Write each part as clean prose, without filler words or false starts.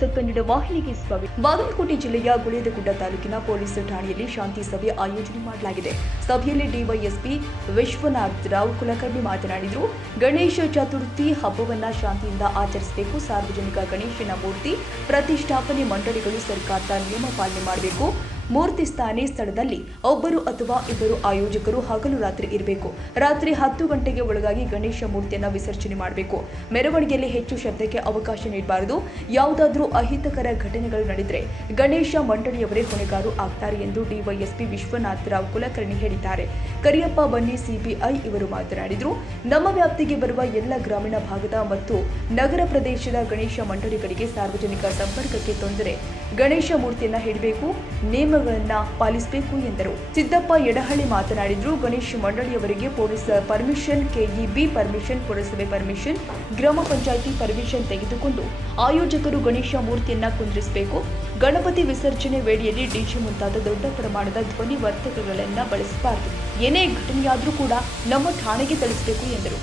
News Kannada ವಾಹಿನಿಗೆ ಸ್ವಾಗತ. ಬಾಗಲಕೋಟೆ ಜಿಲ್ಲೆಯ ಗುಳೇದಗುಡ್ಡ ತಾಲೂಕಿನ ಪೊಲೀಸ್ ಠಾಣೆಯಲ್ಲಿ ಶಾಂತಿ ಸಭೆ ಆಯೋಜನೆ ಮಾಡಲಾಗಿದೆ. ಸಭೆಯಲ್ಲಿ ಡಿವೈಎಸ್ಪಿ ವಿಶ್ವನಾಥ್ ರಾವ್ ಕುಲಕರ್ಣಿ ಮಾತನಾಡಿದರು. ಗಣೇಶ ಚತುರ್ಥಿ ಹಬ್ಬವನ್ನ ಶಾಂತಿಯಿಂದ ಆಚರಿಸಬೇಕು. ಸಾರ್ವಜನಿಕ ಗಣೇಶನ ಮೂರ್ತಿ ಪ್ರತಿಷ್ಠಾಪನೆ ಮಂಡಳಿಗಳು ಸರ್ಕಾರದ ನಿಯಮ ಪಾಲನೆ ಮಾಡಬೇಕು. ಮೂರ್ತಿ ಸ್ಥಾನಿ ಸ್ಥಳದಲ್ಲಿ ಒಬ್ಬರು ಅಥವಾ ಇಬ್ಬರು ಆಯೋಜಕರು ಹಗಲು ರಾತ್ರಿ ಇರಬೇಕು. ರಾತ್ರಿ 10 ಗಂಟೆಗೆ ಒಳಗಾಗಿ ಗಣೇಶ ಮೂರ್ತಿಯನ್ನು ವಿಸರ್ಜನೆ ಮಾಡಬೇಕು. ಮೆರವಣಿಗೆಯಲ್ಲಿ ಹೆಚ್ಚು ಶಬ್ದಕ್ಕೆ ಅವಕಾಶ ನೀಡಬಾರದು. ಯಾವುದಾದರೂ ಅಹಿತಕರ ಘಟನೆಗಳು ನಡೆದರೆ ಗಣೇಶ ಮಂಡಳಿಯವರೇ ಹೊಣೆಗಾರು ಆಗ್ತಾರೆ ಎಂದು ಡಿವೈಎಸ್ಪಿ ವಿಶ್ವನಾಥ್ ರಾವ್ ಕುಲಕರ್ಣಿ ಹೇಳಿದ್ದಾರೆ. ಕರಿಯಪ್ಪ ಬನ್ನಿ ಸಿಬಿಐ ಇವರು ಮಾತನಾಡಿದರು. ನಮ್ಮ ವ್ಯಾಪ್ತಿಗೆ ಬರುವ ಎಲ್ಲ ಗ್ರಾಮೀಣ ಭಾಗದ ಮತ್ತು ನಗರ ಪ್ರದೇಶದ ಗಣೇಶ ಮಂಡಳಿಗಳಿಗೆ ಸಾರ್ವಜನಿಕ ಸಂಪರ್ಕಕ್ಕೆ ತೊಂದರೆ. ಗಣೇಶ ಮೂರ್ತಿಯನ್ನ ಹಿಡಬೇಕು, ನಿಯಮಗಳನ್ನ ಪಾಲಿಸಬೇಕು ಎಂದರು. ಸಿದ್ದಪ್ಪ ಯಡಹಳ್ಳಿ ಮಾತನಾಡಿದರು. ಗಣೇಶ ಮಂಡಳಿಯವರಿಗೆ ಪೊಲೀಸ್ ಪರ್ಮಿಷನ್, ಕೆಇಬಿ ಪರ್ಮಿಷನ್, ಪುರಸಭೆ ಪರ್ಮಿಷನ್, ಗ್ರಾಮ ಪಂಚಾಯಿತಿ ಪರ್ಮಿಷನ್ ತೆಗೆದುಕೊಂಡು ಆಯೋಜಕರು ಗಣೇಶ ಮೂರ್ತಿಯನ್ನ ಕುಂದ್ರಿಸಬೇಕು. ಗಣಪತಿ ವಿಸರ್ಜನೆ ವೇಳೆಯಲ್ಲಿ ಡಿಜೆ ಮುಂತಾದ ದೊಡ್ಡ ಪ್ರಮಾಣದ ಧ್ವನಿ ವರ್ಧಕಗಳನ್ನು ಬಳಸಬಾರದು. ಏನೇ ಘಟನೆಯಾದರೂ ಕೂಡ ನಮ್ಮ ಠಾಣೆಗೆ ತಿಳಿಸಬೇಕು ಎಂದರು.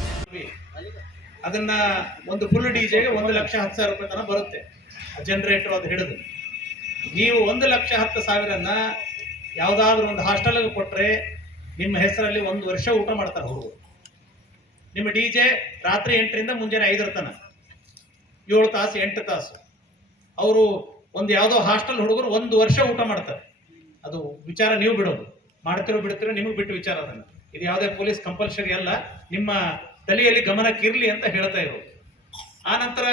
ಅದನ್ನ ಒಂದು ಫುಲ್ ಡಿಜೆಗೆ 1,10,000 ರೂಪಾಯಿ ತನಕ ಬರುತ್ತೆ. ಜನರೇಟರ್ ಅದು ಹಿಡಿದು ನೀವು 1,10,000 ಯಾವುದಾದ್ರೂ ಒಂದು ಹಾಸ್ಟೆಲ್ಗೆ ಕೊಟ್ಟರೆ ನಿಮ್ಮ ಹೆಸರಲ್ಲಿ 1 ವರ್ಷ ಊಟ ಮಾಡ್ತಾರೆ ಹುಡುಗರು. ನಿಮ್ಮ ಡಿಜೆ ರಾತ್ರಿ 8ರಿಂದ ಮುಂಜಾನೆ 5 ತನಕ 7 ತಾಸು 8 ತಾಸು ಅವರು ಒಂದು ಯಾವುದೋ ಹಾಸ್ಟೆಲ್ ಹುಡುಗರು 1 ವರ್ಷ ಊಟ ಮಾಡ್ತಾರೆ. ಅದು ವಿಚಾರ ನೀವು ಬಿಡೋದು, ಮಾಡ್ತಿರೋ ಬಿಡ್ತಿರೋ ನಿಮಗೆ ಬಿಟ್ಟು ವಿಚಾರ. ಅದನ್ನು ಇದು ಯಾವುದೇ ಪೊಲೀಸ್ ಕಂಪಲ್ಸರಿ ಅಲ್ಲ, ನಿಮ್ಮ ತಲೆಯಲ್ಲಿ ಗಮನಕ್ಕಿರಲಿ ಅಂತ ಹೇಳ್ತಾ ಇರೋದು. ಆ ನಂತರ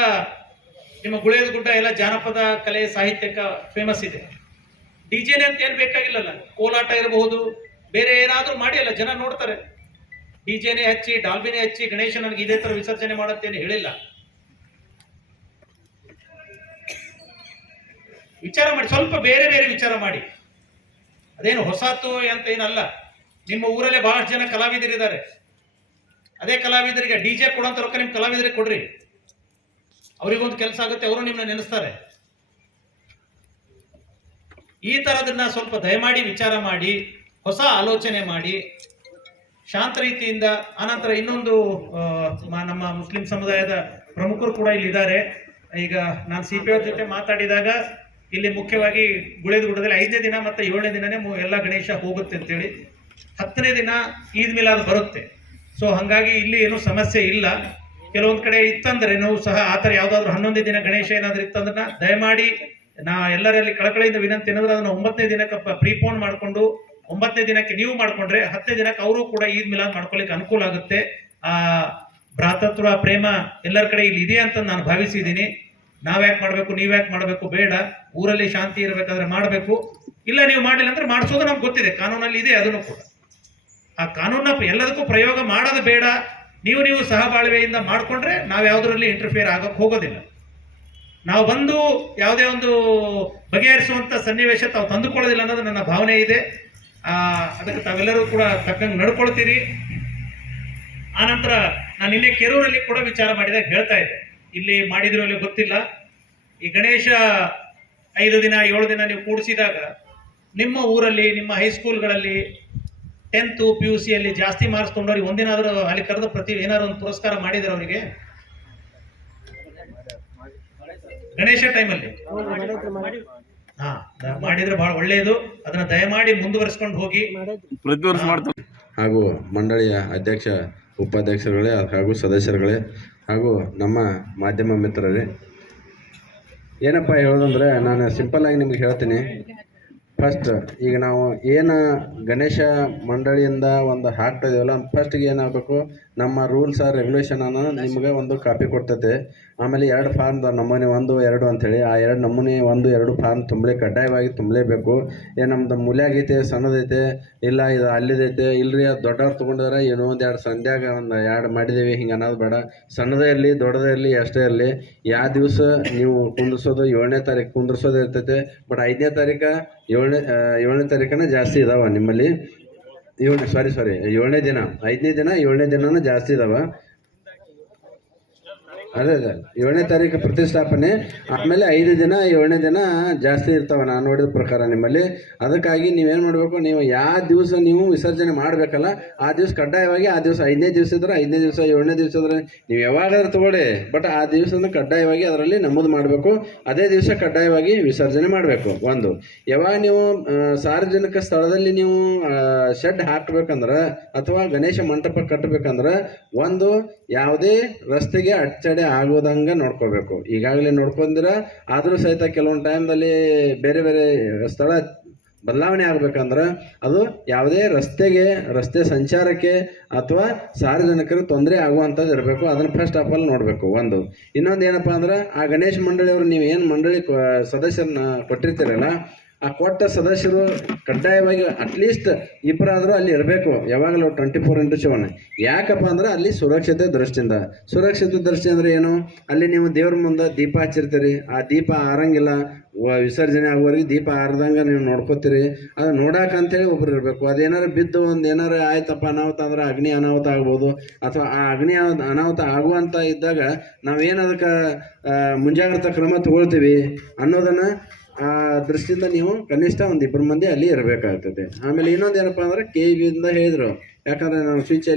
ನಿಮ್ಮ ಗುಳೇದಗುಡ್ಡ ಎಲ್ಲ ಜಾನಪದ ಕಲೆ ಸಾಹಿತ್ಯಕ್ಕೆ ಫೇಮಸ್ ಇದೆ. ಡಿಜೆನೆ ಅಂತ ಏನು ಬೇಕಾಗಿಲ್ಲಲ್ಲ, ಕೋಲಾಟ ಇರಬಹುದು, ಬೇರೆ ಏನಾದರೂ ಮಾಡಿ ಅಲ್ಲ ಜನ ನೋಡ್ತಾರೆ. ಡಿಜೆನೇ ಹಚ್ಚಿ ಡಾಲ್ಬಿನೇ ಹಚ್ಚಿ ಗಣೇಶ ನನಗೆ ಇದೇ ಥರ ವಿಸರ್ಜನೆ ಮಾಡುತ್ತೇನೆ ಹೇಳಿಲ್ಲ. ವಿಚಾರ ಮಾಡಿ, ಸ್ವಲ್ಪ ಬೇರೆ ಬೇರೆ ವಿಚಾರ ಮಾಡಿ. ಅದೇನು ಹೊಸತು ಅಂತ ಏನಲ್ಲ. ನಿಮ್ಮ ಊರಲ್ಲೇ ಬಹಳಷ್ಟು ಜನ ಕಲಾವಿದರಿದ್ದಾರೆ. ಅದೇ ಕಲಾವಿದರಿಗೆ ಡಿಜೆ ಕೊಡೋಂಥ ರೊಕ್ಕ ನಿಮ್ಮ ಕಲಾವಿದರಿಗೆ ಕೊಡ್ರಿ, ಅವರಿಗೊಂದು ಕೆಲಸ ಆಗುತ್ತೆ, ಅವರು ನಿಮ್ಮನ್ನ ನೆನೆಸ್ತಾರೆ. ಈ ಥರದನ್ನ ಸ್ವಲ್ಪ ದಯಮಾಡಿ ವಿಚಾರ ಮಾಡಿ, ಹೊಸ ಆಲೋಚನೆ ಮಾಡಿ, ಶಾಂತ ರೀತಿಯಿಂದ. ಆನಂತರ ಇನ್ನೊಂದು ನಮ್ಮ ಮುಸ್ಲಿಂ ಸಮುದಾಯದ ಪ್ರಮುಖರು ಕೂಡ ಇಲ್ಲಿ ಇದ್ದಾರೆ. ಈಗ ನಾನು CPO ಜೊತೆ ಮಾತಾಡಿದಾಗ ಇಲ್ಲಿ ಮುಖ್ಯವಾಗಿ ಗುಳೇದಗುಡ್ಡದಲ್ಲಿ 5ನೇ ದಿನ ಮತ್ತು 7ನೇ ದಿನನೇ ಎಲ್ಲ ಗಣೇಶ ಹೋಗುತ್ತೆ ಅಂತೇಳಿ, 10ನೇ ದಿನ ಈದ್ ಮಿಲಾದ್ ಬರುತ್ತೆ. ಸೊ ಹಾಗಾಗಿ ಇಲ್ಲಿ ಏನೂ ಸಮಸ್ಯೆ ಇಲ್ಲ. ಕೆಲವೊಂದು ಕಡೆ ಇತ್ತಂದ್ರೆ ನಾವು ಸಹ ಆ ಥರ ಯಾವುದಾದ್ರೂ 11ನೇ ದಿನ ಗಣೇಶ ಏನಾದರೂ ಇತ್ತಂದ್ರೆ ದಯಮಾಡಿ ಎಲ್ಲರಲ್ಲಿ ಕಳಕಳಿಯಿಂದ ವಿನಂತಿ ಏನಂದ್ರೆ ಅದನ್ನು 9ನೇ ದಿನಕ್ಕೆ ಪ್ರೀಪೋನ್ ಮಾಡಿಕೊಂಡು 9ನೇ ದಿನಕ್ಕೆ ನೀವು ಮಾಡಿಕೊಂಡ್ರೆ 10ನೇ ದಿನಕ್ಕೆ ಅವರು ಕೂಡ ಈದ್ ಮಿಲಾದ್ ಮಾಡ್ಕೊಳ್ಳಿಕ್ಕೆ ಅನುಕೂಲ ಆಗುತ್ತೆ. ಆ ಭ್ರಾತೃತ್ವ ಪ್ರೇಮ ಎಲ್ಲರ ಕಡೆ ಇಲ್ಲಿ ಇದೆ ಅಂತ ನಾನು ಭಾವಿಸಿದ್ದೀನಿ. ನಾವ್ಯಾಕೆ ಮಾಡಬೇಕು, ನೀವ್ಯಾಕೆ ಮಾಡಬೇಕು, ಬೇಡ. ಊರಲ್ಲಿ ಶಾಂತಿ ಇರಬೇಕಾದ್ರೆ ಮಾಡಬೇಕು. ಇಲ್ಲ ನೀವು ಮಾಡಲಿಲ್ಲ ಅಂದ್ರೆ ಮಾಡಿಸೋದು ನಮ್ಗೆ ಗೊತ್ತಿದೆ, ಕಾನೂನಲ್ಲಿ ಇದೆ. ಅದನ್ನು ಕೂಡ ಆ ಕಾನೂನನ್ನ ಎಲ್ಲದಕ್ಕೂ ಪ್ರಯೋಗ ಮಾಡೋದು ಬೇಡ. ನೀವು ಸಹಬಾಳ್ವೆಯಿಂದ ಮಾಡಿಕೊಂಡ್ರೆ ನಾವು ಯಾವುದರಲ್ಲಿ ಇಂಟರ್ಫಿಯರ್ ಆಗಕ್ಕೆ ಹೋಗೋದಿಲ್ಲ. ನಾವು ಬಂದು ಯಾವುದೇ ಒಂದು ಬಗೆಹರಿಸುವಂಥ ಸನ್ನಿವೇಶ ತಾವು ತಂದುಕೊಳ್ಳೋದಿಲ್ಲ ಅನ್ನೋದು ನನ್ನ ಭಾವನೆ ಇದೆ. ಅದಕ್ಕೆ ತಾವೆಲ್ಲರೂ ಕೂಡ ತಕ್ಕಂಗೆ ನಡ್ಕೊಳ್ತೀರಿ. ಆನಂತರ ನಾನು ನಿನ್ನೆ ಕೆರೂರಲ್ಲಿ ಕೂಡ ವಿಚಾರ ಮಾಡಿದಾಗ ಹೇಳ್ತಾ ಇದ್ದೆ, ಇಲ್ಲಿ ಮಾಡಿದ್ರು ಅಲ್ಲಿ ಗೊತ್ತಿಲ್ಲ. ಈ ಗಣೇಶ 5 ದಿನ 7 ದಿನ ನೀವು ಕೂಡಿಸಿದಾಗ ನಿಮ್ಮ ಊರಲ್ಲಿ ನಿಮ್ಮ ಹೈಸ್ಕೂಲ್ಗಳಲ್ಲಿ 10th PUC ಅಲ್ಲಿ ಜಾಸ್ತಿ ಮಾರ್ಕ್ಸ್ ತೊಗೊಂಡವ್ರಿಗೆ ಒಂದಿನಾದರೂ ಅಲ್ಲಿ ಕರೆದು ಏನಾದ್ರು ಒಂದು ಪುರಸ್ಕಾರ ಮಾಡಿದ್ರೆ ಅವರಿಗೆ ಗಣೇಶ ಟೈಮಲ್ಲಿ ಮಾಡಿದ್ರೆ ಬಹಳ ಒಳ್ಳೆಯದು. ಅದನ್ನ ದಯಮಾಡಿ ಮುಂದುವರಿಸ್ಕೊಂಡು ಹೋಗಿ. ಪ್ರತಿ ವರ್ಷ ಮಾಡ್ತಾರೆ. ಹಾಗೂ ಮಂಡಳಿಯ ಅಧ್ಯಕ್ಷ ಉಪಾಧ್ಯಕ್ಷರುಗಳೇ ಹಾಗೂ ಸದಸ್ಯರುಗಳೇ ಹಾಗೂ ನಮ್ಮ ಮಾಧ್ಯಮ ಮಿತ್ರರೇ, ಏನಪ್ಪ ಹೇಳೋದಂದ್ರೆ ನಾನು ಸಿಂಪಲ್ ಆಗಿ ನಿಮ್ಗೆ ಹೇಳ್ತೀನಿ. ಫಸ್ಟ್ ಈಗ ನಾವು ಏನು ಗಣೇಶ ಮಂಡಳಿಯಿಂದ ಒಂದು ಹಾಕ್ತಾ ಇದೀವಲ್ಲ, ಫಸ್ಟಿಗೆ ಏನಾಗಬೇಕು, ನಮ್ಮ ರೂಲ್ಸ್ ಆರ್ ರೆಗ್ಯುಲೇಷನನ್ನು ನಿಮಗೆ ಒಂದು ಕಾಪಿ ಕೊಡ್ತೈತೆ. ಆಮೇಲೆ 2 ಫಾರ್ಮ್ ನಮೂನೆ 1, 2 ಅಂಥೇಳಿ ಆ 2 ನಮೂನೆ 1, 2 ಫಾರ್ಮ್ ಕಡ್ಡಾಯವಾಗಿ ತುಂಬಲೇಬೇಕು. ನಮ್ದು ಮೂಲ್ಯಾಗೈತೆ, ಸಣ್ಣದೈತೆ, ಇಲ್ಲ ಇದು ಅಲ್ಲಿದೈತೆ, ಇಲ್ಲರಿ ಅದು ದೊಡ್ಡವ್ರು ತೊಗೊಂಡಿದ್ರೆ ಏನೋ 1-2 ಸಂಧ್ಯಾಗ 2 ಮಾಡಿದ್ದೀವಿ ಹಿಂಗೆ ಅನ್ನೋದು ಬೇಡ. ಸಣ್ಣದೇ ಇರಲಿ ದೊಡ್ಡದೇ ಇರಲಿ ಎಷ್ಟೇ ಇರಲಿ, ಯಾವ ದಿವಸ ನೀವು ಕುಂದ್ರಿಸೋದು 7ನೇ ತಾರೀಕು ಕುಂದ್ರಿಸೋದು ಇರ್ತೈತೆ. ಬಟ್ 5ನೇ ತಾರೀಕು 7ನೇ ತಾರೀಕನೇ ಜಾಸ್ತಿ ಇದಾವೆ ನಿಮ್ಮಲ್ಲಿ. 7ನೇ ದಿನ 5ನೇ ದಿನ 7ನೇ ದಿನನೂ ಜಾಸ್ತಿ ಇದಾವೆ. ಅದೇ 7ನೇ ತಾರೀಕು ಪ್ರತಿಷ್ಠಾಪನೆ, ಆಮೇಲೆ 5 ದಿನ 7ನೇ ದಿನ ಜಾಸ್ತಿ ಇರ್ತಾವೆ ನಾನು ನೋಡಿದ ಪ್ರಕಾರ ನಿಮ್ಮಲ್ಲಿ. ಅದಕ್ಕಾಗಿ ನೀವೇನು ಮಾಡಬೇಕು, ನೀವು ಯಾವ ದಿವಸ ನೀವು ವಿಸರ್ಜನೆ ಮಾಡಬೇಕಲ್ಲ ಆ ದಿವಸ ಕಡ್ಡಾಯವಾಗಿ, ಆ ದಿವಸ 5ನೇ ದಿವಸ ಇದ್ರೆ 5ನೇ ದಿವಸ, 7ನೇ ದಿವಸ ಇದ್ರೆ ನೀವು ಯಾವಾಗಾದ್ರೂ ತಗೊಳ್ಳಿ, ಬಟ್ ಆ ದಿವಸನ ಕಡ್ಡಾಯವಾಗಿ ಅದರಲ್ಲಿ ನಮೂದು ಮಾಡಬೇಕು. ಅದೇ ದಿವಸ ಕಡ್ಡಾಯವಾಗಿ ವಿಸರ್ಜನೆ ಮಾಡಬೇಕು. ಒಂದು, ಯಾವಾಗ ನೀವು ಸಾರ್ವಜನಿಕ ಸ್ಥಳದಲ್ಲಿ ನೀವು ಶೆಡ್ ಹಾಕಬೇಕಂದ್ರೆ ಅಥವಾ ಗಣೇಶ ಮಂಟಪ ಕಟ್ಟಬೇಕಂದ್ರೆ ಒಂದು ಯಾವುದೇ ರಸ್ತೆಗೆ ಅಡಚಣೆ ಆಗೋದಂಗೆ ನೋಡ್ಕೋಬೇಕು. ಈಗಾಗಲೇ ನೋಡ್ಕೊಂಡಿರ, ಆದರೂ ಸಹಿತ ಕೆಲವೊಂದು ಟೈಮ್ದಲ್ಲಿ ಬೇರೆ ಬೇರೆ ಸ್ಥಳ ಬದಲಾವಣೆ ಆಗ್ಬೇಕಂದ್ರೆ ಅದು ಯಾವುದೇ ರಸ್ತೆ ಸಂಚಾರಕ್ಕೆ ಅಥವಾ ಸಾರ್ವಜನಿಕರಿಗೆ ತೊಂದರೆ ಆಗುವಂಥದ್ದು ಇರಬೇಕು. ಅದನ್ನು ಫಸ್ಟ್ ಆಫ್ ಆಲ್ ನೋಡಬೇಕು. ಒಂದು, ಇನ್ನೊಂದು ಏನಪ್ಪ ಅಂದ್ರೆ ಆ ಗಣೇಶ ಮಂಡಳಿಯವರು ನೀವು ಏನು ಮಂಡಳಿ ಸದಸ್ಯರನ್ನ ಕೊಟ್ಟಿರ್ತೀರಲ್ಲ, ಆ ಕೊಟ್ಟ ಸದಸ್ಯರು ಕಡ್ಡಾಯವಾಗಿ ಅಟ್ಲೀಸ್ಟ್ ಇಬ್ಬರಾದರೂ ಅಲ್ಲಿ ಇರಬೇಕು ಯಾವಾಗಲೂ 24x7. ಯಾಕಪ್ಪ ಅಂದ್ರೆ ಅಲ್ಲಿ ಸುರಕ್ಷತೆ ದೃಷ್ಟಿಯಿಂದ ಅಂದರೆ ಏನು, ಅಲ್ಲಿ ನೀವು ದೇವ್ರ ಮುಂದೆ ದೀಪ ಹಚ್ಚಿರ್ತೀರಿ, ಆ ದೀಪ ಆರಂಗಿಲ್ಲ, ವಿಸರ್ಜನೆ ಆಗುವವರೆಗೆ ದೀಪ ಆರ್ದಂಗೆ ನೀವು ನೋಡ್ಕೋತೀರಿ. ಅದು ನೋಡಕ್ಕಂತೇಳಿ ಒಬ್ರು ಇರಬೇಕು. ಅದೇನಾರು ಬಿದ್ದು ಒಂದು ಏನಾರು ಆಯ್ತಪ್ಪ ಅನಾಹುತ ಅಂದ್ರೆ ಅಗ್ನಿ ಅನಾಹುತ ಆಗ್ಬೋದು, ಅಥವಾ ಆ ಅಗ್ನಿ ಅನಾಹುತ ಆಗುವಂಥ ಇದ್ದಾಗ ನಾವೇನು ಅದಕ್ಕೆ ಮುಂಜಾಗ್ರತಾ ಕ್ರಮ ತಗೊಳ್ತೀವಿ ಅನ್ನೋದನ್ನು ಆ ದೃಷ್ಟಿಯಿಂದ ನೀವು ಕನಿಷ್ಠ ಒಂದು 2 ಮಂದಿ ಅಲ್ಲಿ ಇರಬೇಕಾಗ್ತದೆ. ಆಮೇಲೆ ಇನ್ನೊಂದು ಏನಪ್ಪ ಅಂದ್ರೆ KBಯಿಂದ ಹೇಳಿದರು, ಯಾಕಂದರೆ ನಾವು ಸ್ವಿಚ್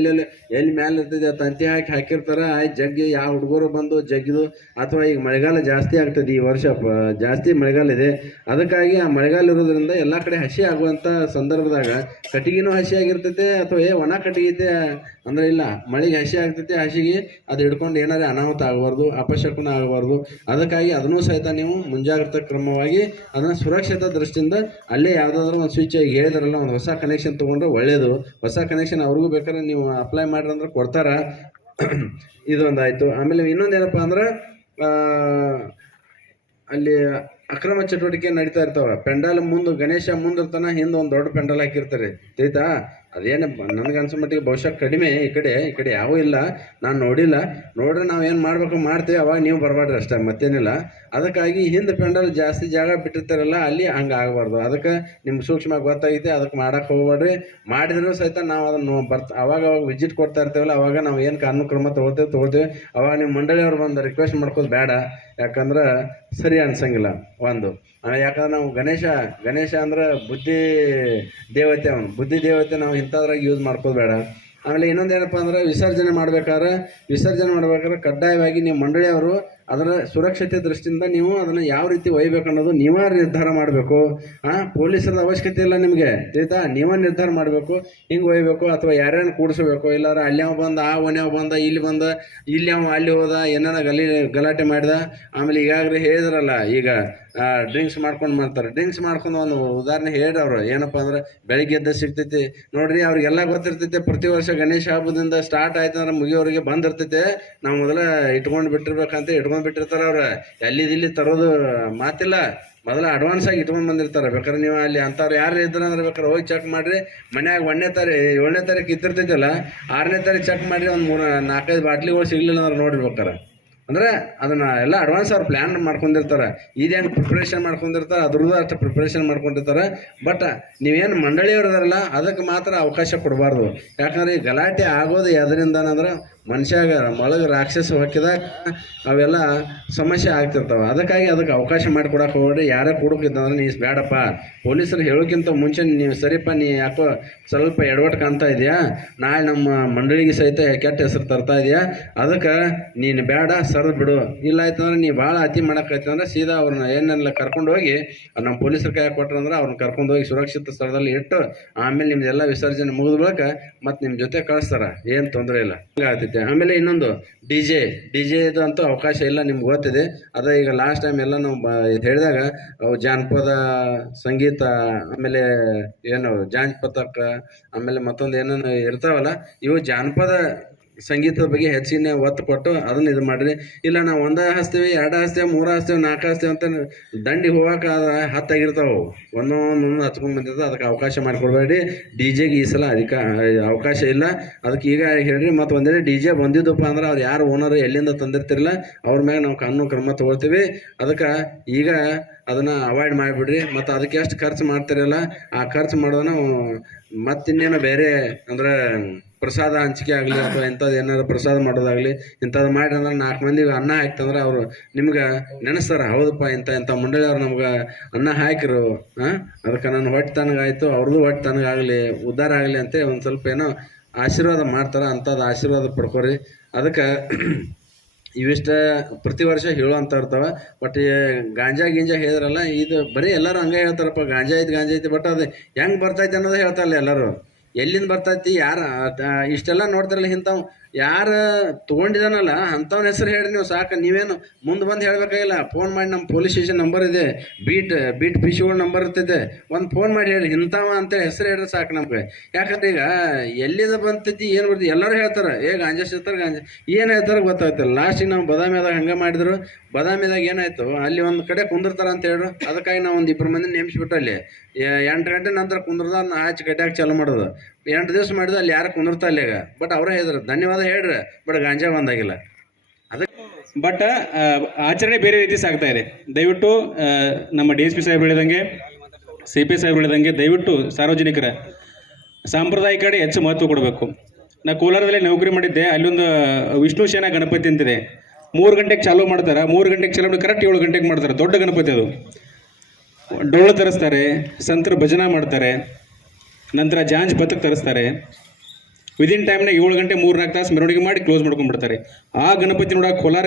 ಎಲ್ಲಿ ಮೇಲೆ ಇರ್ತದೆ ತಂತಿ ಹಾಕಿರ್ತಾರೆ, ಆಯ್ತು ಜಗ್ಗಿ ಯಾವ ಹುಡುಗರು ಬಂದು ಜಗ್ಗಿದು, ಅಥವಾ ಈಗ ಮಳೆಗಾಲ ಜಾಸ್ತಿ ಆಗ್ತದೆ, ಈ ವರ್ಷ ಜಾಸ್ತಿ ಮಳೆಗಾಲ ಇದೆ. ಅದಕ್ಕಾಗಿ ಆ ಮಳೆಗಾಲ ಇರೋದ್ರಿಂದ ಎಲ್ಲ ಕಡೆ ಹಸಿ ಆಗುವಂಥ ಸಂದರ್ಭದಾಗ ಕಟ್ಟಿಗೆನೂ ಹಸಿ ಆಗಿರ್ತೈತೆ, ಅಥವಾ ಒಣ ಕಟ್ಟಿಗೆ ಅಂದರೆ ಇಲ್ಲ ಮಳೆಗೆ ಹಸಿ ಆಗ್ತೈತೆ, ಹಸಿಗೆ ಅದು ಹಿಡ್ಕೊಂಡು ಏನಾರೇ ಅನಾಹುತ ಆಗಬಾರ್ದು, ಅಪಶಕುನ ಆಗಬಾರ್ದು. ಅದಕ್ಕಾಗಿ ಅದನ್ನೂ ಸಹಿತ ನೀವು ಮುಂಜಾಗ್ರತಾ ಕ್ರಮವಾಗಿ ಅದನ್ನು ಸುರಕ್ಷತಾ ದೃಷ್ಟಿಯಿಂದ ಅಲ್ಲೇ ಯಾವುದಾದ್ರೂ ಒಂದು ಸ್ವಿಚ್ ಈಗ ಹೇಳಿದ್ರಲ್ಲ, ಒಂದು ಹೊಸ ಕನೆಕ್ಷನ್ ತೊಗೊಂಡ್ರೆ ಒಳ್ಳೆಯದು. ಹೊಸ ಕನೆಕ್ಷನ್ ಅವ್ರಿಗೂ ಬೇಕಾದ್ರೆ ನೀವು ಅಪ್ಲೈ ಮಾಡ್ರಿ ಅಂದ್ರೆ ಕೊಡ್ತಾರ. ಇದೊಂದಾಯಿತು. ಆಮೇಲೆ ಇನ್ನೊಂದೇನಪ್ಪ ಅಂದ್ರೆ ಅಲ್ಲಿ ಅಕ್ರಮ ಚಟುವಟಿಕೆ ನಡೀತಾ ಇರ್ತಾವೆ. ಪೆಂಡಾಲ್ ಮುಂದೆ ಗಣೇಶ ಮುಂದಿರ್ತಾನೆ, ಹಿಂದೆ ಒಂದು ದೊಡ್ಡ ಪೆಂಡಾಲ್ ಹಾಕಿರ್ತಾರೆ, ತಿಳಿತಾ? ಅದೇನು ನನಗೆ ಅನ್ಸೋ ಮಟ್ಟಿಗೆ ಬಹುಶಃ ಕಡಿಮೆ. ಈ ಕಡೆ ಯಾವೂ ಇಲ್ಲ, ನಾನು ನೋಡ್ರೆ ನಾವು ಏನು ಮಾಡ್ಬೇಕು ಮಾಡ್ತೀವಿ, ಅವಾಗ ನೀವು ಬರಬಾರ್ದು ಅಷ್ಟೇ, ಮತ್ತೇನಿಲ್ಲ. ಅದಕ್ಕಾಗಿ ಹಿಂದೆ ಪೆಂಡಾಲ್ ಜಾಸ್ತಿ ಜಾಗ ಬಿಟ್ಟಿರ್ತಾರಲ್ಲ, ಅಲ್ಲಿ ಹಂಗೆ ಆಗಬಾರ್ದು. ಅದಕ್ಕೆ ನಿಮ್ಗೆ ಸೂಕ್ಷ್ಮ ಗೊತ್ತಾಗೈತೆ, ಅದಕ್ಕೆ ಮಾಡೋಕ್ಕೆ ಹೋಗ್ಬೇಡ್ರಿ. ಮಾಡಿದ್ರೂ ಸಹಿತ ನಾವು ಅದನ್ನು ಅವಾಗ ವಿಸಿಟ್ ಕೊಡ್ತಾ ಇರ್ತೀವಲ್ಲ, ಅವಾಗ ನಾವು ಏನು ಕಾನೂನು ಕ್ರಮ ತೊಗೊಳ್ತೀವಿ. ಅವಾಗ ನಿಮ್ಮ ಮಂಡಳಿಯವ್ರು ಬಂದು ರಿಕ್ವೆಸ್ಟ್ ಮಾಡ್ಕೋದು ಬೇಡ, ಯಾಕಂದ್ರೆ ಸರಿ ಅನ್ಸಂಗಿಲ್ಲ. ಒಂದು, ಯಾಕಂದ್ರೆ ನಾವು ಗಣೇಶ ಅಂದ್ರೆ ಬುದ್ಧಿ ದೇವತೆ, ನಾವು ಇಂಥದ್ರಾಗ ಯೂಸ್ ಮಾಡ್ಕೋದು ಬೇಡ. ಆಮೇಲೆ ಇನ್ನೊಂದೇನಪ್ಪ ಅಂದ್ರೆ ವಿಸರ್ಜನೆ ಮಾಡ್ಬೇಕಾದ್ರೆ ಕಡ್ಡಾಯವಾಗಿ ನೀವು ಮಂಡಳಿಯವರು ಅದರ ಸುರಕ್ಷತೆ ದೃಷ್ಟಿಯಿಂದ ನೀವು ಅದನ್ನು ಯಾವ ರೀತಿ ಒಯ್ಬೇಕು ಅನ್ನೋದು ನೀವೇ ನಿರ್ಧಾರ ಮಾಡಬೇಕು. ಪೊಲೀಸರದ ಅವಶ್ಯಕತೆ ಇಲ್ಲ ನಿಮಗೆ, ಆಯ್ತಾ? ನೀವೇ ನಿರ್ಧಾರ ಮಾಡಬೇಕು, ಹಿಂಗೆ ಒಯ್ಬೇಕು ಅಥವಾ ಯಾರ್ಯಾರು ಕೂಡಿಸ್ಬೇಕು. ಇಲ್ಲಾರ ಅಲ್ಲಿ ಅವ ಬಂದ, ಆ ಒನ್ಯಾವ ಬಂದ, ಇಲ್ಲಿ ಅವ ಅಲ್ಲಿ ಹೋದ, ಏನಾರ ಗಲಾಟೆ ಮಾಡಿದ. ಆಮೇಲೆ ಈಗಾಗಲೇ ಹೇಳಿದ್ರಲ್ಲ, ಈಗ ಡ್ರಿಂಕ್ಸ್ ಮಾಡ್ಕೊಂಡು ಒಂದು ಉದಾಹರಣೆ ಹೇಳ್ರವ್ರು. ಏನಪ್ಪ ಅಂದ್ರೆ ಬೆಳಿಗ್ಗೆ ಎದ್ದು ಸಿಗ್ತೈತಿ ನೋಡ್ರಿ, ಅವ್ರಿಗೆಲ್ಲ ಗೊತ್ತಿರ್ತೈತೆ. ಪ್ರತಿ ವರ್ಷ ಗಣೇಶ ಹಬ್ಬದಿಂದ ಸ್ಟಾರ್ಟ್ ಆಯ್ತು ಅಂದ್ರೆ ಮುಗಿಯೋರಿಗೆ ಬಂದಿರ್ತೈತೆ. ನಾವು ಮೊದಲ ಇಟ್ಕೊಂಡು ಬಿಟ್ಟಿರ್ತಾರೆ ಅವ್ರು. ಇಲ್ಲಿ ತರೋದು ಮಾತಿಲ್ಲ, ಮೊದಲ ಅಡ್ವಾನ್ಸ್ ಆಗಿ ಇಟ್ಕೊಂಡು ಬಂದಿರ್ತಾರೆ. ಬೇಕಾದ್ರೆ ನೀವು ಅಲ್ಲಿ ಅಂಥವ್ರು ಯಾರು ಇದ್ರಂದ್ರೆ ಬೇಕಾದ್ರೆ ಹೋಗಿ ಚೆಕ್ ಮಾಡಿರಿ. ಮನ್ಯಾಗ 7ನೇ ತಾರೀಕು ಇದ್ದಿರ್ತೈತಲ್ಲ, 6ನೇ ತಾರೀಕು ಚೆಕ್ ಮಾಡಿರಿ, ಒಂದು 4-5 ಬಾಟ್ಲಿಗಳು ಸಿಗ್ಲಿಲ್ಲ ಅಂದ್ರೆ ನೋಡಿರ್ಬೇಕಾರೆ. ಅಂದರೆ ಅದನ್ನು ಎಲ್ಲ ಅಡ್ವಾನ್ಸ್ ಅವ್ರು ಪ್ಲ್ಯಾನ್ ಮಾಡ್ಕೊಂಡಿರ್ತಾರೆ. ಇದೇ ಹೆಂಗೆ ಪ್ರಿಪ್ರೇಷನ್ ಮಾಡ್ಕೊಂಡಿರ್ತಾರೆ, ಅದ್ರದ್ದು ಅಷ್ಟು ಪ್ರಿಪ್ರೇಷನ್ ಮಾಡ್ಕೊಂಡಿರ್ತಾರೆ. ಬಟ್ ನೀವೇನು ಮಂಡಳಿಯವ್ರು ಇದಾರಲ್ಲ, ಅದಕ್ಕೆ ಮಾತ್ರ ಅವಕಾಶ ಕೊಡಬಾರ್ದು. ಯಾಕಂದರೆ ಈ ಗಲಾಟೆ ಆಗೋದು ಎದರಿಂದ ಅಂದ್ರೆ ಮನುಷ್ಯಾಗ ಮೊಳಗೆ ರಾಕ್ಷಸ ಹೊಕ್ಕಿದಾಗ ಅವೆಲ್ಲ ಸಮಸ್ಯೆ ಆಗ್ತಿರ್ತಾವೆ. ಅದಕ್ಕಾಗಿ ಅದಕ್ಕೆ ಅವಕಾಶ ಮಾಡಿಕೊಡಕ್ಕೆ ಹೋಗ್ಬೇಡ್ರಿ. ಯಾರೇ ಕೊಡೋಕಿದ್ದಂದ್ರೆ ನೀ ಬೇಡಪ್ಪ, ಪೊಲೀಸರು ಹೇಳೋಕ್ಕಿಂತ ಮುಂಚೆ ನೀವು ಸರಿಪ್ಪ, ನೀ ಯಾಕೋ ಸ್ವಲ್ಪ ಎಡವಟ್ಟು ಕಾಣ್ತಾ ಇದೆಯಾ, ನಾಳೆ ನಮ್ಮ ಮಂಡಳಿಗೆ ಸಹಿತ ಕೆಟ್ಟ ಹೆಸರು ತರ್ತಾ ಇದೆಯಾ, ಅದಕ್ಕೆ ನೀನು ಬೇಡ, ಸರಿದು ಬಿಡು. ಇಲ್ಲ ಆಯ್ತಂದ್ರೆ ನೀ ಭಾಳ ಅತಿ ಮಾಡೋಕ್ಕಾಯ್ತಂದ್ರೆ ಸೀದಾ ಅವ್ರನ್ನ ಏನೆಲ್ಲ ಕರ್ಕೊಂಡು ಹೋಗಿ ನಮ್ಮ ಪೊಲೀಸರ ಕೈ ಕೊಟ್ರಂದ್ರೆ ಅವ್ರನ್ನ ಕರ್ಕೊಂಡು ಹೋಗಿ ಸುರಕ್ಷಿತ ಸ್ಥಳದಲ್ಲಿ ಇಟ್ಟು ಆಮೇಲೆ ನಿಮ್ದೆಲ್ಲ ವಿಸರ್ಜನೆ ಮುಗಿದ ಬಳಿಕ ಮತ್ತು ನಿಮ್ಮ ಜೊತೆ ಕಳಿಸ್ತಾರೆ, ಏನು ತೊಂದರೆ ಇಲ್ಲ. ಆಗ್ತೈತೆ. ಆಮೇಲೆ ಇನ್ನೊಂದು ಡಿಜೆದು ಅಂತೂ ಅವಕಾಶ ಇಲ್ಲ, ನಿಮ್ಗೆ ಗೊತ್ತಿದೆ. ಅದ ಈಗ ಲಾಸ್ಟ್ ಟೈಮ್ ಎಲ್ಲ ನಾವು ಹೇಳಿದಾಗ ಜಾನಪದ ಸಂಗೀತ, ಆಮೇಲೆ ಏನು ಜಾನಪದಕ್ಕ, ಆಮೇಲೆ ಮತ್ತೊಂದು ಏನೇನು ಇರ್ತಾವಲ್ಲ, ಇವು ಜಾನಪದ ಸಂಗೀತದ ಬಗ್ಗೆ ಹೆಚ್ಚಿನ ಒತ್ತು ಕೊಟ್ಟು ಅದನ್ನು ಇದು ಮಾಡಿರಿ. ಇಲ್ಲ ನಾವು 1 ಹಚ್ತೀವಿ, 2 ಹಚ್ತೇವೆ, 3 ಹಚ್ತೇವೆ, 4 ಹಚ್ತೇವೆ ಅಂತ ದಂಡಿಗೆ ಹೋಗಕ್ಕೆ 10 ಆಗಿರ್ತಾವೆ, ಒಂದೊಂದು ಹಚ್ಕೊಂಡು ಬಂದಿರ್ತದೆ. ಅದಕ್ಕೆ ಅವಕಾಶ ಮಾಡಿಕೊಡ್ಬೇಡಿ. ಡಿಜೆಗೆ ಈ ಸಲ ಅವಕಾಶ ಇಲ್ಲ. ಅದಕ್ಕೆ ಈಗ ಹೇಳ್ರಿ, ಮತ್ತು ಒಂದೇಳೆ ಡಿಜೆ ಬಂದಿದ್ದಪ್ಪ ಅಂದ್ರೆ ಅವ್ರು ಯಾರು ಓನರ್ ಎಲ್ಲಿಂದ ತಂದಿರ್ತಿರಲ್ಲ ಅವ್ರ ಮ್ಯಾಗ ನಾವು ಕಾನೂನು ಕ್ರಮ ತೊಗೊಳ್ತೀವಿ. ಅದಕ್ಕೆ ಈಗ ಅದನ್ನು ಅವಾಯ್ಡ್ ಮಾಡಿಬಿಡ್ರಿ. ಮತ್ತು ಅದಕ್ಕೆ ಎಷ್ಟು ಖರ್ಚು ಮಾಡ್ತೀರಲ್ಲ ಆ ಖರ್ಚು ಮಾಡೋದನ್ನ ಮತ್ತಿನ್ನೇನೋ ಬೇರೆ ಅಂದರೆ ಪ್ರಸಾದ ಹಂಚಿಕೆ ಆಗಲಿ ಅಥವಾ ಇಂಥದ್ದು ಏನಾರು ಪ್ರಸಾದ ಮಾಡೋದಾಗಲಿ ಇಂಥದ್ದು ಮಾಡಿ ಅಂದ್ರೆ 4 ಮಂದಿಗೆ ಅನ್ನ ಹಾಕ್ತಂದ್ರೆ ಅವರು ನಿಮ್ಗೆ ನೆನೆಸ್ತಾರೆ, ಹೌದಪ್ಪ ಇಂಥ ಮಂಡಳಿಯವ್ರು ನಮ್ಗೆ ಅನ್ನ ಹಾಕಿರು, ಅದಕ್ಕೆ ನನ್ನ ಹೊಟ್ಟೆ ತನಗಾಯಿತು, ಅವ್ರದ್ದು ಹೊಟ್ಟೆ ತನಗಾಗಲಿ, ಉದ್ಧಾರ ಆಗಲಿ ಅಂತ ಒಂದು ಸ್ವಲ್ಪ ಏನೋ ಆಶೀರ್ವಾದ ಮಾಡ್ತಾರೆ. ಅಂಥದ್ದು ಆಶೀರ್ವಾದ ಪಡ್ಕೊರಿ. ಅದಕ್ಕೆ ಇವಿಷ್ಟ ಪ್ರತಿ ವರ್ಷ ಹೇಳುವಂಥ ಇರ್ತಾವೆ. ಬಟ್ ಗಾಂಜಾ ಹೇಳಿದ್ರಲ್ಲ, ಇದು ಬರೀ ಎಲ್ಲರೂ ಹಂಗೆ ಹೇಳ್ತಾರಪ್ಪ, ಗಾಂಜಾ ಐತಿ ಬಟ್ ಅದು ಹೆಂಗೆ ಬರ್ತೈತೆ ಅನ್ನೋದು ಹೇಳ್ತಾರಲ್ಲ ಎಲ್ಲರೂ. ಎಲ್ಲಿಂದ ಬರ್ತೈತಿ, ಯಾರು ಇಷ್ಟೆಲ್ಲ ನೋಡ್ತಾರಲ್ಲ, ಇಂಥವು ಯಾರು ತೊಗೊಂಡಿದ್ದಾನಲ್ಲ ಅಂಥವ್ನ ಹೆಸರು ಹೇಳಿ ನೀವು ಸಾಕು. ನೀವೇನು ಮುಂದೆ ಬಂದು ಹೇಳಬೇಕಾಗಿಲ್ಲ. ಫೋನ್ ಮಾಡಿ ನಮ್ಮ ಪೊಲೀಸ್ ಸ್ಟೇಷನ್ ನಂಬರ್ ಇದೆ, ಬೀಟ್ ಪಿ ಸಿಗಳ ನಂಬರ್ ಇರ್ತೈತೆ, ಒಂದು ಫೋನ್ ಮಾಡಿ ಹೇಳಿ ಇಂಥವ ಅಂತ ಹೆಸರು ಹೇಳಿದ್ರೆ ಸಾಕು ನಮ್ಗೆ. ಯಾಕಂದ್ರೆ ಈಗ ಎಲ್ಲಿಂದ ಬಂತೈತಿ ಏನು ಬರ್ತೀವಿ ಎಲ್ಲರೂ ಹೇಳ್ತಾರೆ, ಗಾಂಜಾ ಸಿಗ್ತಾರೆ ಗಾಂಜಾ ಏನು ಹೇಳ್ತಾರೆ ಗೊತ್ತಾಗ್ತಿಲ್ಲ. ಲಾಸ್ಟಿಗೆ ನಾವು ಬದಾಮಿದಾಗ ಹಂಗೆ ಮಾಡಿದ್ರು. ಬದಾಮಿದಾಗ ಏನಾಯ್ತು, ಅಲ್ಲಿ ಒಂದು ಕಡೆ ಕುಂದಿರ್ತಾರ ಅಂತ ಹೇಳು. ಅದಕ್ಕಾಗಿ ನಾವು ಒಂದು 2 ಮಂದಿ ನೇಮಿಸ್ಬಿಟ್ಟು ಅಲ್ಲಿ 8 ಗಂಟೆ ನಂತರ ಕುಂದ್ರದ ಆಚೆ ಗಡ್ಡ್ಯಾಗ ಚಾಲು ಮಾಡೋದು. 8 ದಿವಸ ಮಾಡಿದ್ರೆ ಅಲ್ಲಿ ಯಾರು ಕುಂದಿರ್ತಾ ಇಲ್ಲ ಈಗ. ಬಟ್ ಅವರೇ ಹೇಳಿದ್ರು ಧನ್ಯವಾದ ಹೇಳ್ರಿ, ಬಟ್ ಗಾಂಜಾ ಬಂದಾಗಿಲ್ಲ. ಅದಕ್ಕೆ ಬಟ್ ಆಚರಣೆ ಬೇರೆ ರೀತಿ ಸಾಗ್ತಾ ಇದೆ. ದಯವಿಟ್ಟು ನಮ್ಮ DSP ಸಾಹೇಬ್ ಹೇಳಿದಂಗೆ, CP ಸಾಹೇಬ್ ಹೇಳಿದಂಗೆ ದಯವಿಟ್ಟು ಸಾರ್ವಜನಿಕರ ಸಾಂಪ್ರದಾಯಿಕ ಕಡೆ ಹೆಚ್ಚು ಮಹತ್ವ ಕೊಡಬೇಕು. ನಾ ಕೋಲಾರದಲ್ಲಿ ನೌಕರಿ ಮಾಡಿದ್ದೆ. ಅಲ್ಲೊಂದು ವಿಷ್ಣು ಸೇನಾ ಗಣಪತಿ ಅಂತಿದೆ. 3 ಗಂಟೆಗೆ ಚಾಲೂ ಮಾಡ್ತಾರೆ. 3 ಗಂಟೆಗೆ ಚಾಲೂ ಮಾಡಿ ಕರೆಕ್ಟ್ 7 ಗಂಟೆಗೆ ಮಾಡ್ತಾರೆ. ದೊಡ್ಡ ಗಣಪತಿ ಅದು. ಡೊಳ್ಳು ತರಿಸ್ತಾರೆ, ಸಂತರ ಭಜನಾ ಮಾಡ್ತಾರೆ, ನಂತರ ಜಾಂಜ್ ಬತಕ್ ತರಿಸ್ತಾರೆ. ವಿದಿನ್ ಟೈಮ್ನಾಗ 7 ಗಂಟೆ 3-4 ತಾಸು ಮೆರವಣಿಗೆ ಮಾಡಿ ಕ್ಲೋಸ್ ಮಾಡ್ಕೊಂಡ್ಬಿಡ್ತಾರೆ. ಆ ಗಣಪತಿ ನೋಡಕ್ಕೆ ಕೋಲಾರ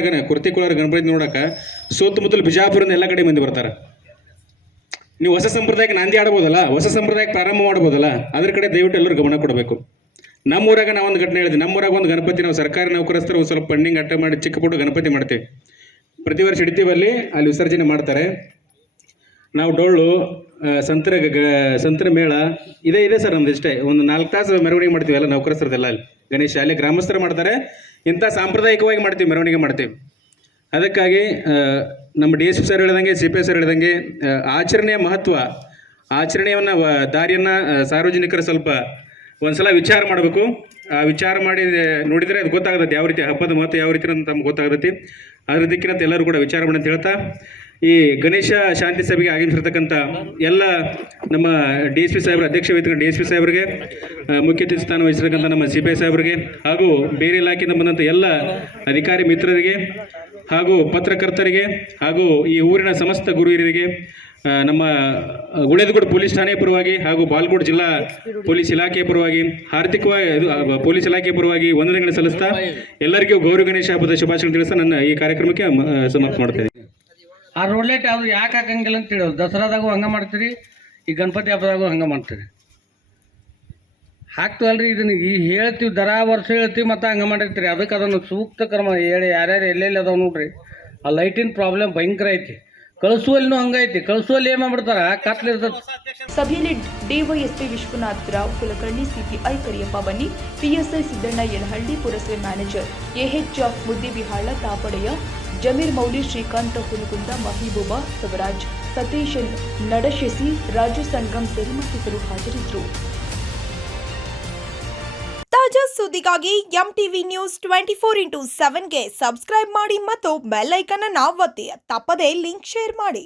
ಗಣಪತಿ ನೋಡಕ್ಕೆ ಸುತ್ತಮುತ್ತಲು ಬಿಜಾಪುರದಿಂದ ಎಲ್ಲ ಕಡೆ ಮಂದಿ ಬರ್ತಾರೆ. ನೀವು ಹೊಸ ಸಂಪ್ರದಾಯಕ್ಕೆ ನಾಂದಿ ಆಡ್ಬೋದಲ್ಲ, ಹೊಸ ಸಂಪ್ರದಾಯಕ್ಕೆ ಪ್ರಾರಂಭ ಮಾಡ್ಬೋದಲ್ಲ, ಅದ್ರ ಕಡೆ ದಯವಿಟ್ಟು ಎಲ್ಲರೂ ಗಮನ ಕೊಡಬೇಕು. ನಮ್ಮೂರಾಗ ನಾವು ಒಂದು ಘಟನೆ ಹೇಳಿದ್ವಿ. ನಮ್ಮೂರಾಗ ಒಂದು ಗಣಪತಿ, ನಾವು ಸರ್ಕಾರಿ ನೌಕರಸ್ಥರು ಸ್ವಲ್ಪ ಫಂಡಿಂಗ್ ಅಟ್ಟ ಮಾಡಿ ಚಿಕ್ಕ ಪುಟ್ಟ ಗಣಪತಿ ಮಾಡ್ತೇವೆ. ಪ್ರತಿ ವರ್ಷ ಇಡ್ತೀವಲ್ಲಿ, ಅಲ್ಲಿ ವಿಸರ್ಜನೆ ಮಾಡ್ತಾರೆ. ನಾವು ಡೊಳ್ಳು, ಸಂತರ ಮೇಳ ಇದೆ ಸರ್. ನಮ್ದು ಇಷ್ಟೇ ಒಂದು 4 ತಾಸು ಮೆರವಣಿಗೆ ಮಾಡ್ತೀವಿ ಎಲ್ಲ ನೌಕರಸ್ಥರದೆಲ್ಲ. ಅಲ್ಲಿ ಗಣೇಶ ಅಲ್ಲಿ ಗ್ರಾಮಸ್ಥರು ಮಾಡ್ತಾರೆ. ಇಂಥ ಸಾಂಪ್ರದಾಯಿಕವಾಗಿ ಮಾಡ್ತೀವಿ, ಮೆರವಣಿಗೆ ಮಾಡ್ತೀವಿ. ಅದಕ್ಕಾಗಿ ನಮ್ಮ DSP ಸರ್ ಹೇಳಿದಂಗೆ, CP ಸರ್ ಹೇಳಿದಂಗೆ ಆಚರಣೆಯ ಮಹತ್ವ, ಆಚರಣೆಯನ್ನು ದಾರಿಯನ್ನು ಸಾರ್ವಜನಿಕರು ಸ್ವಲ್ಪ ಒಂದ್ಸಲ ವಿಚಾರ ಮಾಡಬೇಕು. ವಿಚಾರ ಮಾಡಿ ನೋಡಿದರೆ ಅದು ಗೊತ್ತಾಗ್ತದೆ ಯಾವ ರೀತಿ ಹಬ್ಬದ ಮಹತ್ವ ಯಾವ ರೀತಿ ಅಂತ ನಮ್ಗೆ ಗೊತ್ತಾಗ್ತೈತಿ. ಅದ್ರ ದಿಕ್ಕಿನಂತ ಎಲ್ಲರೂ ಕೂಡ ವಿಚಾರ ಮಾಡಿ ಅಂತ ಹೇಳ್ತಾ, ಈ ಗಣೇಶ ಶಾಂತಿ ಸಭೆಗೆ ಆಗಮಿಸಿರ್ತಕ್ಕಂಥ ಎಲ್ಲ ನಮ್ಮ DSP ಸಾಹೇಬರ ಅಧ್ಯಕ್ಷ ವಹಿಸಿದ DSP ಸಾಹೇಬರಿಗೆ, ಮುಖ್ಯ ಅತಿಥಿ ಸ್ಥಾನ ವಹಿಸಿರ್ತಕ್ಕಂಥ ನಮ್ಮ CP ಸಾಹೇಬರಿಗೆ, ಹಾಗೂ ಬೇರೆ ಇಲಾಖೆಯಿಂದ ಬಂದಂಥ ಎಲ್ಲ ಅಧಿಕಾರಿ ಮಿತ್ರರಿಗೆ, ಹಾಗೂ ಪತ್ರಕರ್ತರಿಗೆ, ಹಾಗೂ ಈ ಊರಿನ ಸಮಸ್ತ ಗುರು ಹಿರಿಯರಿಗೆ, ನಮ್ಮ ಗುಳೇದಗುಡ ಪೊಲೀಸ್ ಠಾಣೆಯ ಪರವಾಗಿ ಹಾಗೂ ಬಾಲ್ಕೋಟ್ ಜಿಲ್ಲಾ ಪೊಲೀಸ್ ಇಲಾಖೆಯ ಪರವಾಗಿ ಪೊಲೀಸ್ ಇಲಾಖೆಯ ಪರವಾಗಿ ವಂದನೆಗಳನ್ನು ಸಲ್ಲಿಸ್ತಾ ಎಲ್ಲರಿಗೂ ಗೌರಿ ಗಣೇಶ ಹಬ್ಬದ ಶುಭಾಶಯಗಳು ತಿಳಿಸ್ತಾ ನನ್ನ ಈ ಕಾರ್ಯಕ್ರಮಕ್ಕೆ ಸಮಾಪ್ತ ಮಾಡ್ತಾ ಇದ್ದೀನಿ. ಆ ರೋಡ್ಲೆಟ್ ಅವ್ರು ಯಾಕೆ ಹಾಕಂಗಿಲ್ಲ ಅಂತ ಹೇಳೋದು. ದಸರಾದಾಗೂ ಹಂಗೆ ಮಾಡ್ತೀರಿ, ಈ ಗಣಪತಿ ಹಬ್ಬದಾಗೂ ಹಂಗೆ ಮಾಡ್ತೀರಿ. ಹಾಕ್ತೀವಲ್ರಿ, ಇದನ್ನು ಈ ಹೇಳ್ತೀವಿ, ದರ ವರ್ಷ ಹೇಳ್ತೀವಿ, ಮತ್ತು ಹಂಗೆ ಮಾಡಿರ್ತೀರಿ. ಅದಕ್ಕೆ ಅದನ್ನು ಸೂಕ್ತ ಕ್ರಮ ಹೇಳಿ ಯಾರ್ಯಾರು ಎಲ್ಲೆಲ್ಲಿ ಅದಾವೆ ನೋಡ್ರಿ. ಆ ಲೈಟಿನ ಪ್ರಾಬ್ಲಮ್ ಭಯಂಕರ ಐತಿ. ಕಳಿಸುವಲ್ಲಿನೂ ಹಂಗೈತಿ. ಕಳಿಸುವಲ್ಲಿ ಏನು ಮಾಡ್ಬಿಡ್ತಾರ, ಕತ್ಲಿರ್ತದೆ. ಸಭೆಯಲ್ಲಿ ಡಿವೈಎಸ್ಪಿ ವಿಶ್ವನಾಥ್ ರಾವ್ ಕುಲಕರ್ಣಿ, ಸಿಪಿಐ ಕರಿಯಪ್ಪ ಬನ್ನಿ, PSI ಸಿದ್ದಣ್ಣ ಯಲಹಳ್ಳಿ, ಪುರಸಭೆ ಮ್ಯಾನೇಜರ್ AH ಮುದ್ದಿಬಿಹಾಳ ತಾಪಡೆಯ, ಜಮೀರ್ ಮೌಲಿ, ಶ್ರೀಕಾಂತ್ ಹುನಗುಂದ, ಮಹಿಬೂಬಾ, ಸವರಾಜ್, ಸತೀಶ್ ನಡಶೆಸಿ, ರಾಜು ಸಂಗಮ್ ಸೇರಿ ಮತ್ತಿತರರು ಹಾಜರಿದ್ದರು. ತಾಜಾ ಸುದ್ದಿಗಾಗಿ MTV ನ್ಯೂಸ್ 24/7ಗೆ ಸಬ್ಸ್ಕ್ರೈಬ್ ಮಾಡಿ ಮತ್ತು ಬೆಲ್ ಐಕಾನ್ ಅನ್ನು ಒತ್ತಿ. ತಪ್ಪದೇ ಲಿಂಕ್ ಶೇರ್ ಮಾಡಿ.